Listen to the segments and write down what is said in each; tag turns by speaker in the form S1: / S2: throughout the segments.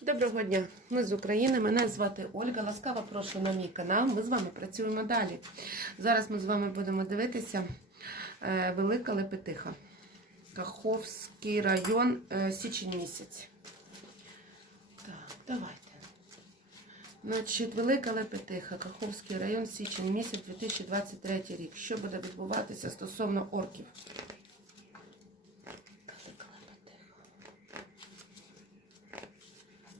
S1: Доброго дня, ми з України. Мене звати Ольга. Ласкаво прошу на мій канал. Ми з вами працюємо далі. Зараз ми з вами будемо дивитися е, Велика Лепетиха. Каховський район, е, січень місяць. Так, давайте. Значить, Велика Лепетиха, Каховський район, січень місяць 2023 рік. Що буде відбуватися стосовно орків? Велика Лепетиха.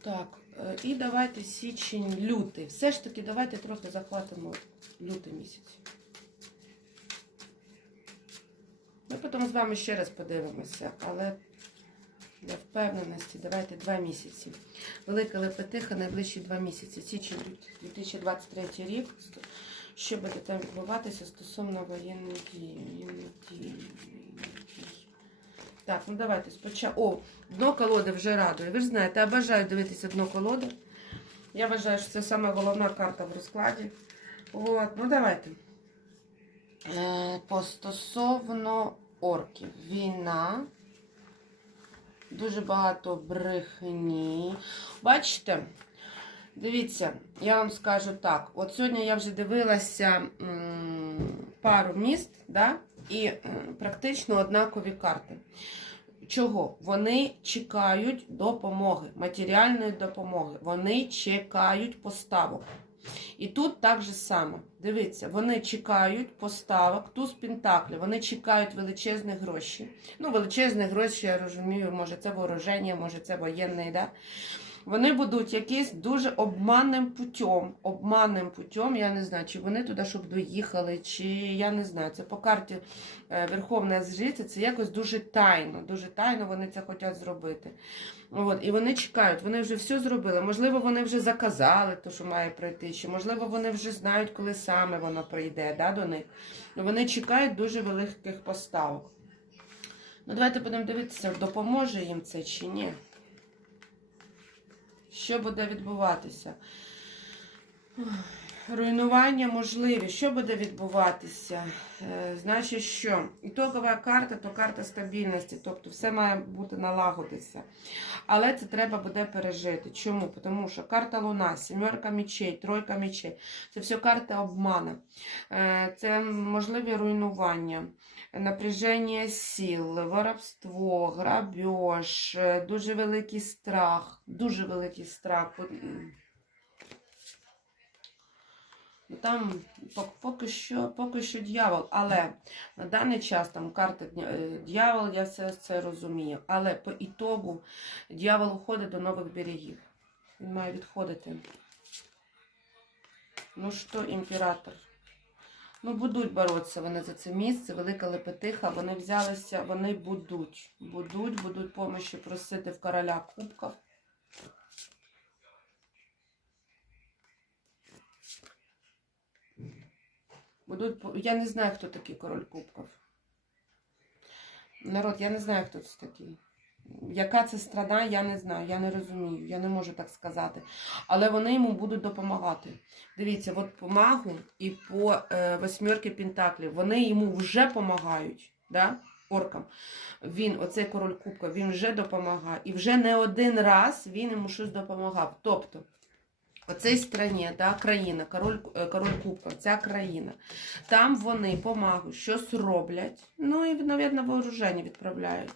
S1: Так, е, і давайте січень, лютий. Все ж таки, давайте трохи захватимо лютий місяць. Ми потім з вами ще раз подивимося, але для впевненості давайте два місяці. Велика Лепетиха найближчі два місяці. Січень 2023 рік. Що буде там відбуватися стосовно воєнних дій? Так, ну давайте спочатку. О, дно колоди вже радує. Ви ж знаєте, я бажаю дивитися дно колоди. Я вважаю, що це саме головна карта в розкладі. От, ну давайте. Е, по стосовно орків. Війна. Дуже багато брехні. Бачите? Дивіться, я вам скажу так. От сьогодні я вже дивилася м, пару міст, да? І практично однакові карти. Чого? Вони чекають допомоги, матеріальної допомоги. Вони чекають поставок. І тут так же само. Дивіться, вони чекають поставок, туз пентаклі, вони чекають величезні гроші. Ну, величезні гроші, я розумію, може це вооруження, може це воєнний, да? Вони будуть якийсь дуже обманним путем. Обманним путем, я не знаю, чи вони туди, щоб доїхали, чи я не знаю. Це по карті е, Верховна Жриця, це якось дуже тайно. Дуже тайно вони це хочуть зробити. От, і вони чекають, вони вже все зробили. Можливо, вони вже заказали те, що має прийти, чи можливо, вони вже знають, коли саме воно прийде да, до них. Вони чекають дуже великих поставок. Ну, давайте будемо дивитися, допоможе їм це чи ні. Що буде відбуватися? Руйнування можливі. Що буде відбуватися? Е, значить, що ітогова карта то карта стабільності, тобто все має бути налагодитися. Але це треба буде пережити. Чому? Тому що карта Луна, сімерка мічей, тройка мічей це все карта обмана. Е, це можливі руйнування, напряження сіл, воровство, грабеж, е, дуже великий страх, дуже великий страх. Ну, Там поки що, поки що дьявол, але на даний час там карта е, дьявол, я все це розумію. Але по ітогу дьявол уходить до нових берегів. Він має відходити. Ну що, імператор? Ну, будуть боротися вони за це місце, велика лепетиха. Вони взялися, вони будуть. Будуть, будуть помощі просити в короля кубків. Будуть, я не знаю, хто такий король кубків. Народ, я не знаю, хто це такий. Яка це страна, я не знаю, я не розумію, я не можу так сказати. Але вони йому будуть допомагати. Дивіться, от по магу і по е, восьмерки Пентаклів, вони йому вже допомагають. Да? Оркам. Він, оцей король кубка, він вже допомагає. І вже не один раз він йому щось допомагав. Тобто, оцей страні, да, країна, король, е, король кубка, ця країна. Там вони по магу щось роблять. Ну і, навіть, вооруження відправляють.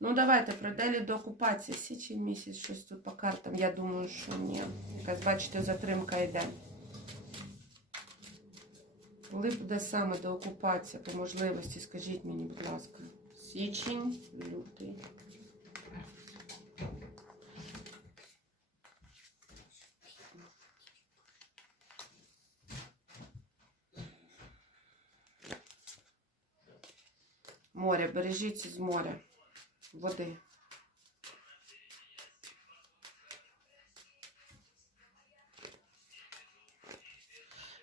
S1: Ну, давайте пройде до окупації. Січень місяць, щось тут по картам. Я думаю, що ні. Якась, бачите, затримка йде. Коли буде саме до окупації по можливості, скажіть мені, будь ласка. Січень, лютий. Море, бережіть з моря. Води.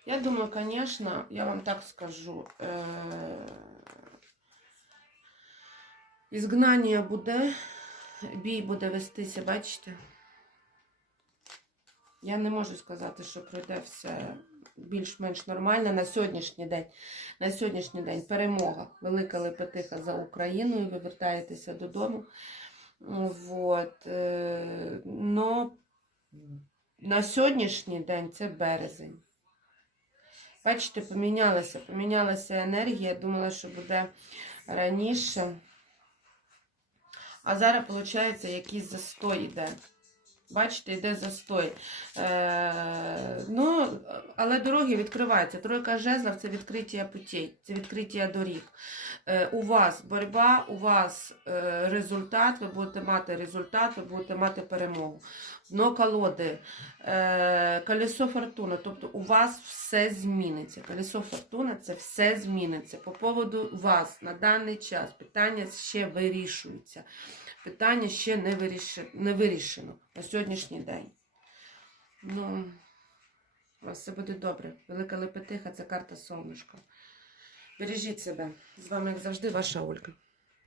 S1: Я думаю, конечно, я вам так скажу, е- ізгнання буде, бій буде вестися, бачите? Я не можу сказати, що пройде все більш-менш нормально на сьогоднішній день. На сьогоднішній день перемога. Велика лепетиха за Україною. Ви вертаєтеся додому. Вот. е, Но на сьогоднішній день це березень. Бачите, помінялася, помінялася енергія. Думала, що буде раніше. А зараз, виходить, якийсь застой йде. Бачите, йде застой. Е, ну, але дороги відкриваються. Тройка жезлів це відкриття путей, це відкриття доріг. Е, у вас боротьба, у вас е, результат, ви будете мати результат, ви будете мати перемогу. Дно колоди, е, колесо фортуни, тобто у вас все зміниться. Колесо фортуни це все зміниться. По поводу вас на даний час питання ще вирішуються. Питання ще не, вирішено, не вирішено на сьогоднішній день. Ну, у вас все буде добре. Велика лепетиха це карта сонечка. Бережіть себе. З вами, як завжди, ваша Ольга.